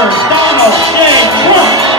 Senator Donald J. Trump.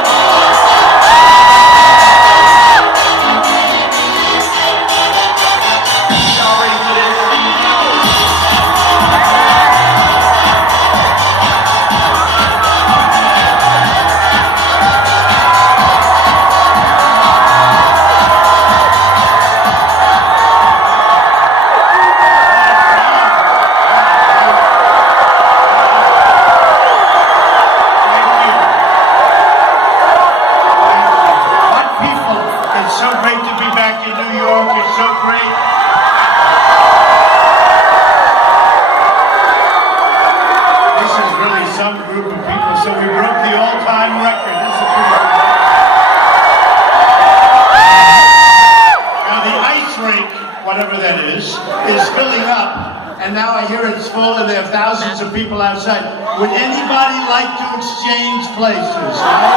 And now I hear it's full and there are thousands of people outside. Would anybody like to exchange places? Right?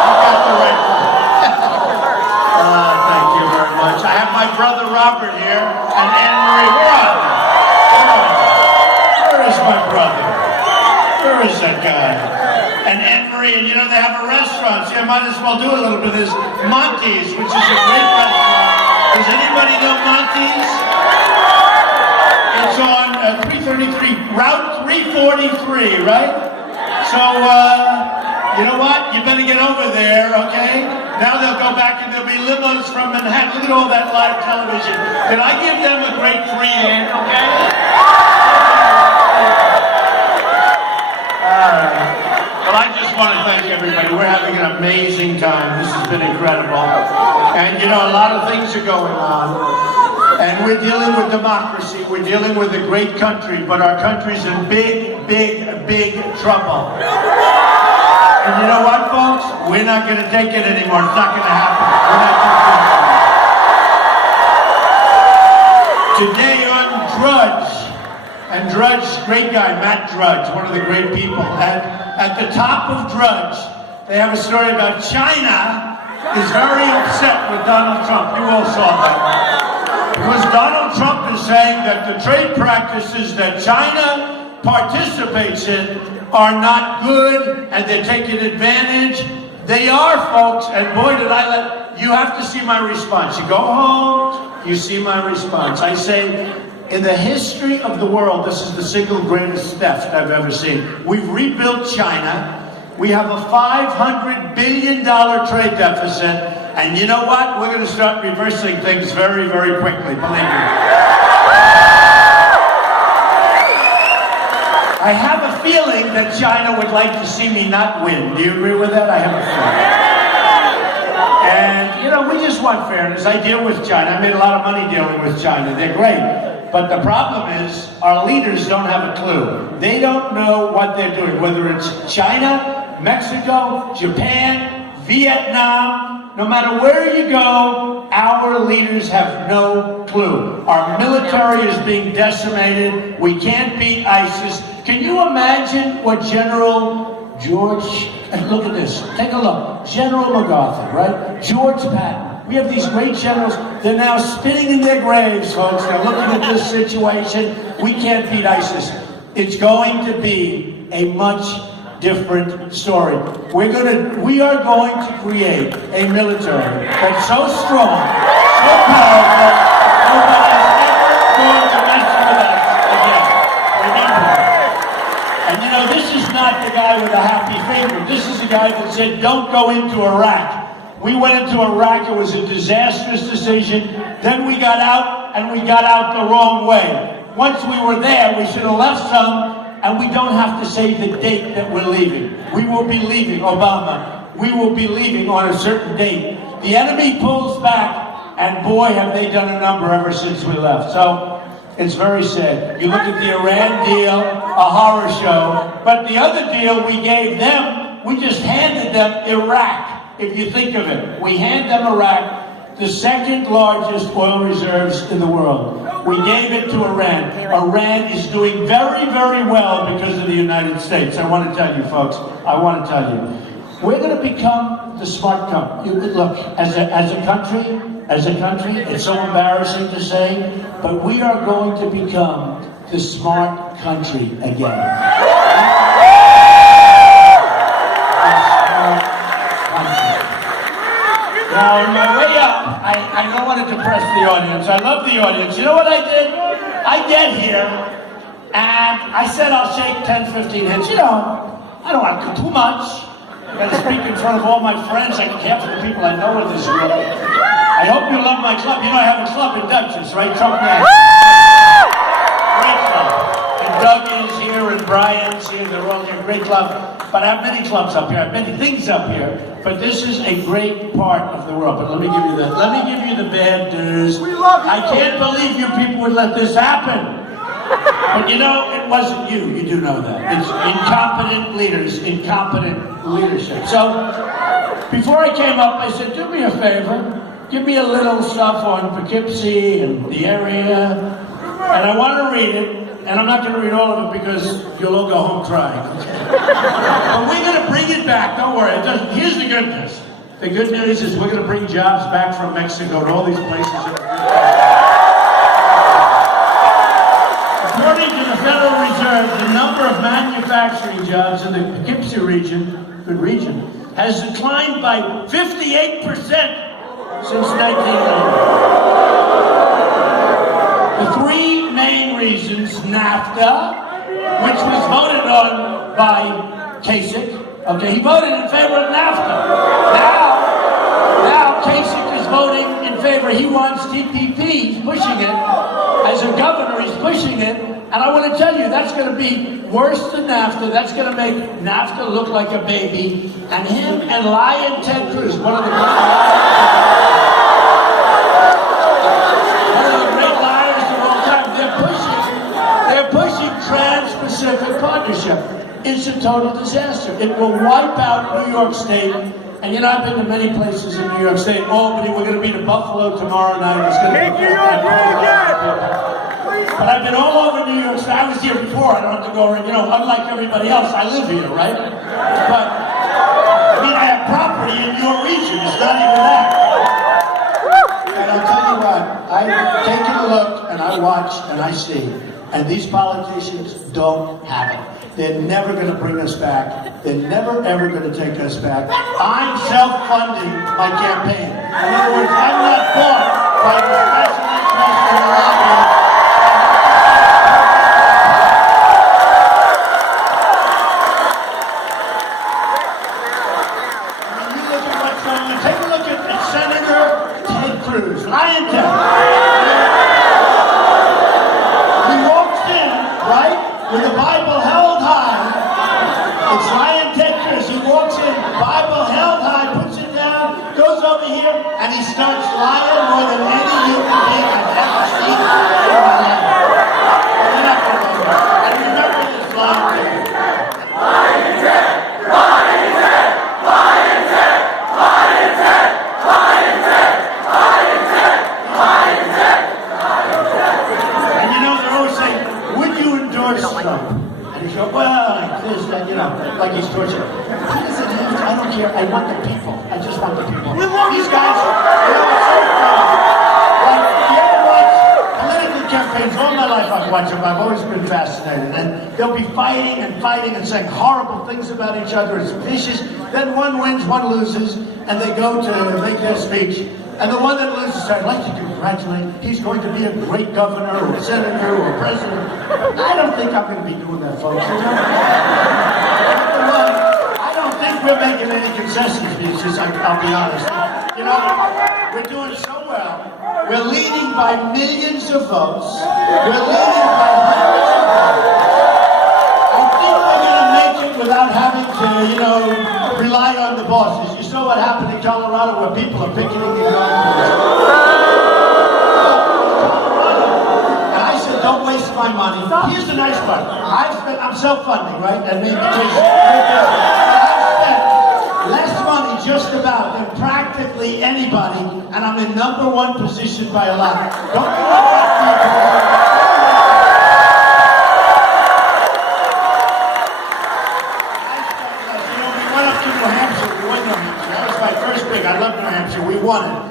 You got the right one. Thank you very much. I have my brother Robert here and Anne-Marie. Where are they? Where is my brother? Where is that guy? And Anne-Marie, and you know they have a restaurant, so I might as well do a little bit of this. Monty's, which is a great restaurant. Does anybody know Monty's? It's on 333, Route 343, right? So, you know what? You better get over there, okay? Now they'll go back and there'll be limos from Manhattan. Look at all that live television. Did I give them a great free hand, okay? All right. Well, I just want to thank everybody. We're having an amazing time. This has been incredible. And, you know, a lot of things are going on. And we're dealing with democracy, we're dealing with a great country, but our country's in big, big, big trouble. And you know what, folks? We're not going to take it anymore. It's not going to happen. We're not taking it. Today on Drudge, and Drudge, great guy, Matt Drudge, one of the great people. At the top of Drudge, they have a story about China is very upset with Donald Trump. You all saw that. Because Donald Trump is saying that the trade practices that China participates in are not good and they're taking advantage. They are, folks, and boy did you have to see my response. You go home, you see my response. I say, in the history of the world, this is the single greatest theft I've ever seen. We've rebuilt China. We have a $500 billion trade deficit. And you know what? We're going to start reversing things very, very quickly, believe me. I have a feeling that China would like to see me not win. Do you agree with that? I have a feeling. And, you know, we just want fairness. I deal with China. I made a lot of money dealing with China. They're great. But the problem is, our leaders don't have a clue. They don't know what they're doing, whether it's China, Mexico, Japan, Vietnam. No matter where you go, our leaders have no clue. Our military is being decimated. We can't beat ISIS. Can you imagine what General George, and look at this, take a look. General MacArthur, right? George Patton. We have these great generals. They're now spinning in their graves, folks. They're looking at this situation. We can't beat ISIS. It's going to be a much different story. We are going to create a military that's so strong, so powerful, nobody's ever going to mess with us again. Remember. And you know, this is not the guy with a happy favorite. This is the guy that said, don't go into Iraq. We went into Iraq, it was a disastrous decision. Then we got out, and we got out the wrong way. Once we were there, we should have left some. And we don't have to say the date that we're leaving. We will be leaving, Obama. We will be leaving on a certain date. The enemy pulls back, and boy, have they done a number ever since we left. So, it's very sad. You look at the Iran deal, a horror show. But the other deal we gave them, we just handed them Iraq, if you think of it. We hand them Iraq, the second largest oil reserves in the world. We gave it to Iran. Iran is doing very, very well because of the United States. I want to tell you, folks, I want to tell you. We're going to become the smart country. Look, as a country, it's so embarrassing to say, but we are going to become the smart country again. the audience. You know what I did? I get here, and I said I'll shake 10, 15 hands. You know, I don't want to do too much. I got to speak in front of all my friends, like half of the people I know in this room. I hope you love my club. You know I have a club in Dutchess, right? Great club. And Doug is here, and Brian's here. They're all here. Great club. But I have many clubs up here. I have many things up here. But this is a great part of the world. But let me give you the bad news. We love you. I can't believe you people would let this happen. But you know, it wasn't you. You do know that. It's incompetent leaders, incompetent leadership. So, before I came up, I said, do me a favor. Give me a little stuff on Poughkeepsie and the area. And I want to read it. And I'm not going to read all of it because you'll all go home crying. But we're going to bring it back. Don't worry. Here's the good news. The good news is we're going to bring jobs back from Mexico to all these places. According to the Federal Reserve, the number of manufacturing jobs in the Poughkeepsie region, good region, has declined by 58% since 1990. The three main reasons: NAFTA, which was voted on by Kasich. Okay, he voted in favor of NAFTA. Now Kasich is voting in favor. He wants TPP. He's pushing it. As a governor, he's pushing it. And I want to tell you, that's going to be worse than NAFTA. That's going to make NAFTA look like a baby. And him and Lion Ted Cruz, one of the great liars of all time, they're pushing Trans-Pacific Partnership. It's a total disaster. It will wipe out New York State. And you know, I've been to many places in New York State. Albany, we're going to be to Buffalo tomorrow night. It's going to Make New York great again! But I've been all over New York State. I was here before. I don't have to go around. You know, unlike everybody else, I live here, right? But, I mean, I have property in your region. It's not even that. And I'll tell you what, I've taken a look, and I watch, and I see. And these politicians don't have it. They're never going to bring us back. They're never, ever going to take us back. I'm self-funding my campaign. In other words, I'm not bought by the special interest in the lobby. When you look at what's going on, take a look at Senator Ted Cruz. Lion Ted. He walks in, right, with the Bible held high. It's Lion Ted Cruz. He walks in, Bible held high, puts it down, goes over here, and he starts lying more than any human being I've ever seen in my life. And remember this Lion Ted. Lion Ted! Lion Ted! Lion Ted! Lion Ted! Lion Ted! Lion Ted! Lion Ted! And you know, they're always saying, would you endorse Trump? And he goes, well, like this, that, you know, like he's tortured. He doesn't have to, I don't care. I want the people. I just want the people. These guys, you know, it's so funny. Like, you ever watch political campaigns? All my life I've watched them. I've always been fascinated. And they'll be fighting and saying horrible things about each other. It's vicious. Then one wins, one loses, and they go to make their speech. And the one that loses, I'd like to congratulate. He's going to be a great governor or senator or president. I don't think I'm going to be doing that, folks. You know? I don't think we're making any concession speeches, I'll be honest. You know, we're doing so well. We're leading by millions of votes. We're leading by hundreds of votes. I think we're going to make it without having to, you know, rely on the bosses. You saw what happened in Colorado where people are picketing and going. And I said, don't waste my money. Here's the nice part. I'm self-funding, right? And maybe because I've spent less money just about than practically anybody, and I'm in #1 position by a lot. Don't you know that? I love New Hampshire. We won it.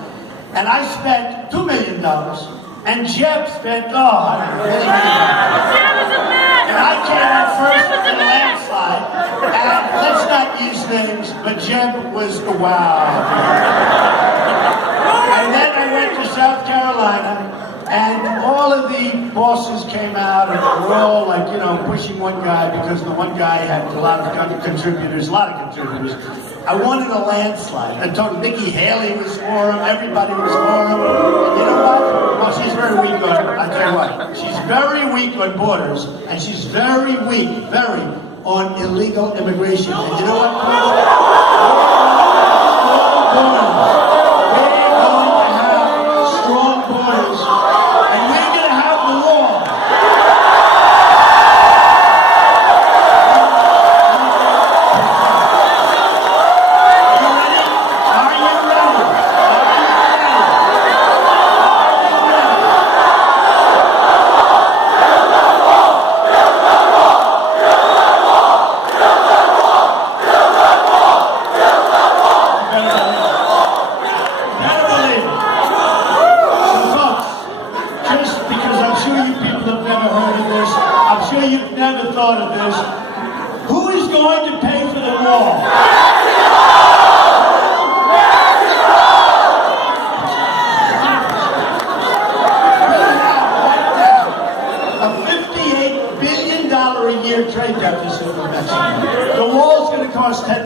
And I spent $2 million. And Jeb spent, I don't know, $1 million. And I came out first in a landslide. And let's not use names, but Jeb was wow. And then I went to South Carolina. And came out and we're all like, you know, pushing one guy because the one guy had a lot of contributors, I wanted a landslide. I told Nikki Haley was for him, everybody was for him. And you know what? Well, she's very weak on, I tell you what, she's very weak on borders, and she's very weak, on illegal immigration. And you know what? Strong borders, and we're going to have the law. You've never thought of this.